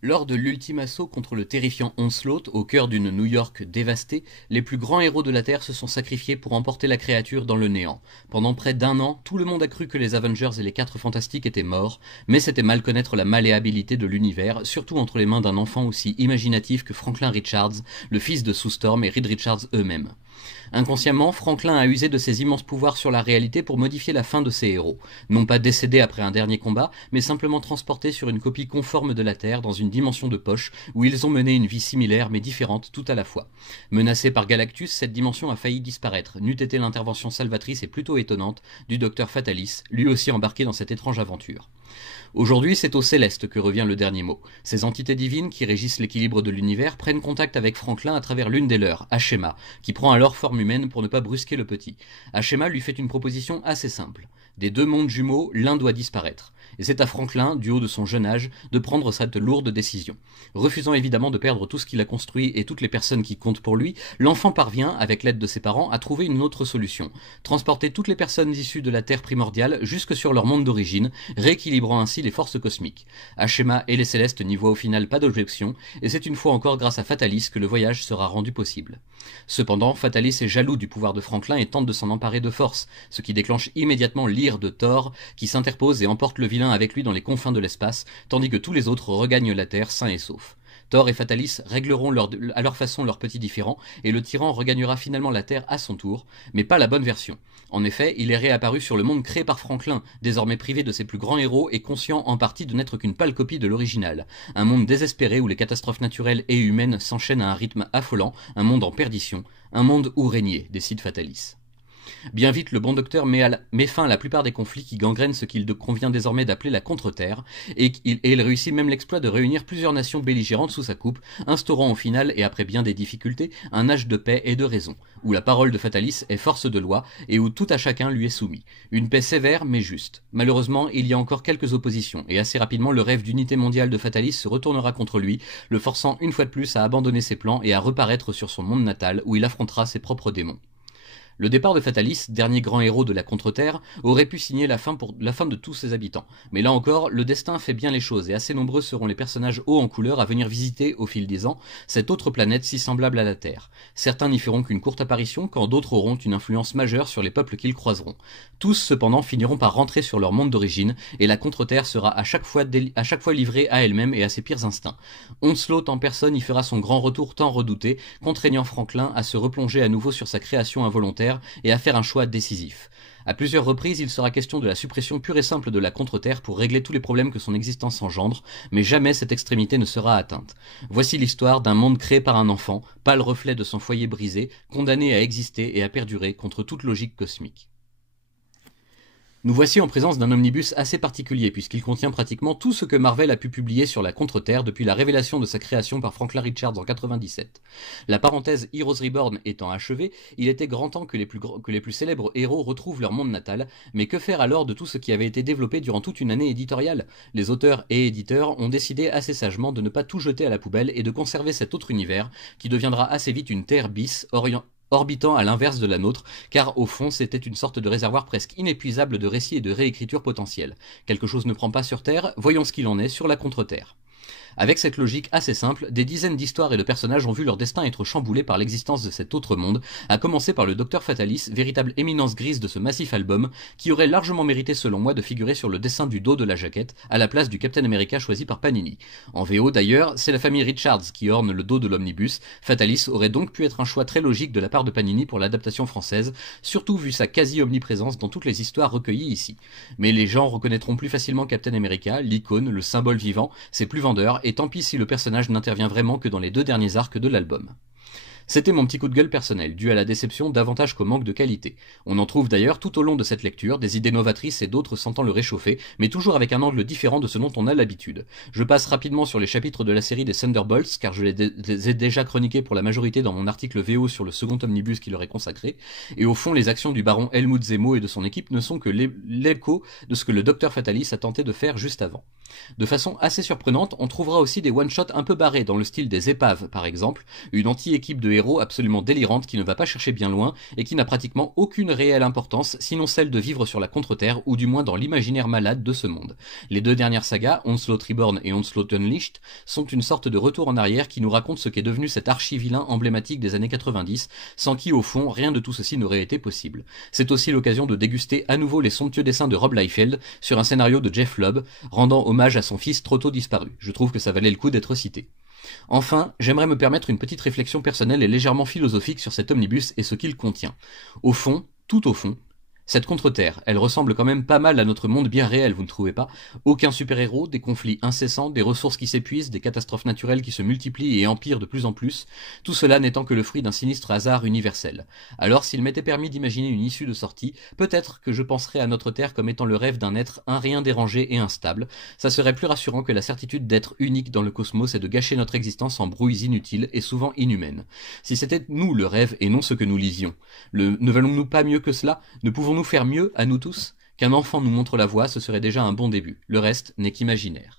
Lors de l'ultime assaut contre le terrifiant Onslaught, au cœur d'une New York dévastée, les plus grands héros de la Terre se sont sacrifiés pour emporter la créature dans le néant. Pendant près d'un an, tout le monde a cru que les Avengers et les Quatre Fantastiques étaient morts, mais c'était mal connaître la malléabilité de l'univers, surtout entre les mains d'un enfant aussi imaginatif que Franklin Richards, le fils de Sue Storm et Reed Richards eux-mêmes. Inconsciemment, Franklin a usé de ses immenses pouvoirs sur la réalité pour modifier la fin de ses héros. Non pas décédés après un dernier combat, mais simplement transportés sur une copie conforme de la Terre dans une dimension de poche où ils ont mené une vie similaire mais différente tout à la fois. Menacé par Galactus, cette dimension a failli disparaître, n'eût été l'intervention salvatrice et plutôt étonnante du docteur Fatalis, lui aussi embarqué dans cette étrange aventure. Aujourd'hui, c'est au Céleste que revient le dernier mot. Ces entités divines qui régissent l'équilibre de l'univers prennent contact avec Franklin à travers l'une des leurs, Ashema, qui prend alors forme humaine pour ne pas brusquer le petit. Ashema lui fait une proposition assez simple. Des deux mondes jumeaux, l'un doit disparaître. Et c'est à Franklin, du haut de son jeune âge, de prendre cette lourde décision. Refusant évidemment de perdre tout ce qu'il a construit et toutes les personnes qui comptent pour lui, l'enfant parvient, avec l'aide de ses parents, à trouver une autre solution. Transporter toutes les personnes issues de la Terre primordiale jusque sur leur monde d'origine, rééquilibrant ainsi les forces cosmiques. Ashema et les Célestes n'y voient au final pas d'objection, et c'est une fois encore grâce à Fatalis que le voyage sera rendu possible. Cependant, Fatalis est jaloux du pouvoir de Franklin et tente de s'en emparer de force, ce qui déclenche immédiatement l'ire de Thor, qui s'interpose et emporte le vilain avec lui dans les confins de l'espace, tandis que tous les autres regagnent la Terre sains et saufs. Thor et Fatalis régleront à leur façon leurs petits différends, et le tyran regagnera finalement la Terre à son tour, mais pas la bonne version. En effet, il est réapparu sur le monde créé par Franklin, désormais privé de ses plus grands héros et conscient en partie de n'être qu'une pâle copie de l'original. Un monde désespéré où les catastrophes naturelles et humaines s'enchaînent à un rythme affolant, un monde en perdition, un monde où régner, décide Fatalis. Bien vite, le bon docteur met fin à la plupart des conflits qui gangrènent ce qu'il convient désormais d'appeler la contre-terre, et il réussit même l'exploit de réunir plusieurs nations belligérantes sous sa coupe, instaurant au final, et après bien des difficultés, un âge de paix et de raison, où la parole de Fatalis est force de loi, et où tout à chacun lui est soumis. Une paix sévère mais juste. Malheureusement, il y a encore quelques oppositions, et assez rapidement le rêve d'unité mondiale de Fatalis se retournera contre lui, le forçant une fois de plus à abandonner ses plans et à reparaître sur son monde natal, où il affrontera ses propres démons. Le départ de Fatalis, dernier grand héros de la Contre-Terre, aurait pu signer la fin de tous ses habitants. Mais là encore, le destin fait bien les choses et assez nombreux seront les personnages hauts en couleur à venir visiter, au fil des ans, cette autre planète si semblable à la Terre. Certains n'y feront qu'une courte apparition, quand d'autres auront une influence majeure sur les peuples qu'ils croiseront. Tous, cependant, finiront par rentrer sur leur monde d'origine, et la Contre-Terre sera à chaque fois livrée à elle-même et à ses pires instincts. Onslaught en personne y fera son grand retour tant redouté, contraignant Franklin à se replonger à nouveau sur sa création involontaire et à faire un choix décisif. À plusieurs reprises, il sera question de la suppression pure et simple de la contre-terre pour régler tous les problèmes que son existence engendre, mais jamais cette extrémité ne sera atteinte. Voici l'histoire d'un monde créé par un enfant, pâle reflet de son foyer brisé, condamné à exister et à perdurer contre toute logique cosmique. Nous voici en présence d'un omnibus assez particulier puisqu'il contient pratiquement tout ce que Marvel a pu publier sur la Contre-Terre depuis la révélation de sa création par Franklin Richards en 97. La parenthèse Heroes Reborn étant achevée, il était grand temps que les plus célèbres héros retrouvent leur monde natal, mais que faire alors de tout ce qui avait été développé durant toute une année éditoriale? Les auteurs et éditeurs ont décidé assez sagement de ne pas tout jeter à la poubelle et de conserver cet autre univers qui deviendra assez vite une Terre bis orbitant à l'inverse de la nôtre, car au fond c'était une sorte de réservoir presque inépuisable de récits et de réécritures potentielles. Quelque chose ne prend pas sur Terre, voyons ce qu'il en est sur la contre-Terre. Avec cette logique assez simple, des dizaines d'histoires et de personnages ont vu leur destin être chamboulés par l'existence de cet autre monde, à commencer par le Docteur Fatalis, véritable éminence grise de ce massif album, qui aurait largement mérité selon moi de figurer sur le dessin du dos de la jaquette, à la place du Captain America choisi par Panini. En VO d'ailleurs, c'est la famille Richards qui orne le dos de l'omnibus. Fatalis aurait donc pu être un choix très logique de la part de Panini pour l'adaptation française, surtout vu sa quasi-omniprésence dans toutes les histoires recueillies ici. Mais les gens reconnaîtront plus facilement Captain America, l'icône, le symbole vivant, c'est plus vendeur, et tant pis si le personnage n'intervient vraiment que dans les 2 derniers arcs de l'album. C'était mon petit coup de gueule personnel, dû à la déception davantage qu'au manque de qualité. On en trouve d'ailleurs tout au long de cette lecture, des idées novatrices et d'autres sentant le réchauffer, mais toujours avec un angle différent de ce dont on a l'habitude. Je passe rapidement sur les chapitres de la série des Thunderbolts, car je les ai déjà chroniqués pour la majorité dans mon article VO sur le second omnibus qui leur est consacré, et au fond les actions du baron Helmut Zemo et de son équipe ne sont que l'écho de ce que le Docteur Fatalis a tenté de faire juste avant. De façon assez surprenante, on trouvera aussi des one-shots un peu barrés dans le style des épaves par exemple, une anti-équipe de héros absolument délirante qui ne va pas chercher bien loin et qui n'a pratiquement aucune réelle importance, sinon celle de vivre sur la contre-terre ou du moins dans l'imaginaire malade de ce monde. Les deux dernières sagas, Onslaught Reborn et Onslaught Unleashed, sont une sorte de retour en arrière qui nous raconte ce qu'est devenu cet archi-vilain emblématique des années 90, sans qui au fond rien de tout ceci n'aurait été possible. C'est aussi l'occasion de déguster à nouveau les somptueux dessins de Rob Liefeld sur un scénario de Jeff Lubb, rendant hommage à son fils trop tôt disparu. Je trouve que ça valait le coup d'être cité. Enfin, j'aimerais me permettre une petite réflexion personnelle et légèrement philosophique sur cet omnibus et ce qu'il contient. Au fond, tout au fond, cette contre-terre, elle ressemble quand même pas mal à notre monde bien réel, vous ne trouvez pas? Aucun super-héros, des conflits incessants, des ressources qui s'épuisent, des catastrophes naturelles qui se multiplient et empirent de plus en plus, tout cela n'étant que le fruit d'un sinistre hasard universel. Alors s'il m'était permis d'imaginer une issue de sortie, peut-être que je penserais à notre Terre comme étant le rêve d'un être un rien dérangé et instable. Ça serait plus rassurant que la certitude d'être unique dans le cosmos et de gâcher notre existence en brouilles inutiles et souvent inhumaines. Si c'était nous le rêve et non ce que nous lisions. Ne valons-nous pas mieux que cela? Ne pouvons-nous faire mieux, à nous tous? Qu'un enfant nous montre la voie, ce serait déjà un bon début. Le reste n'est qu'imaginaire.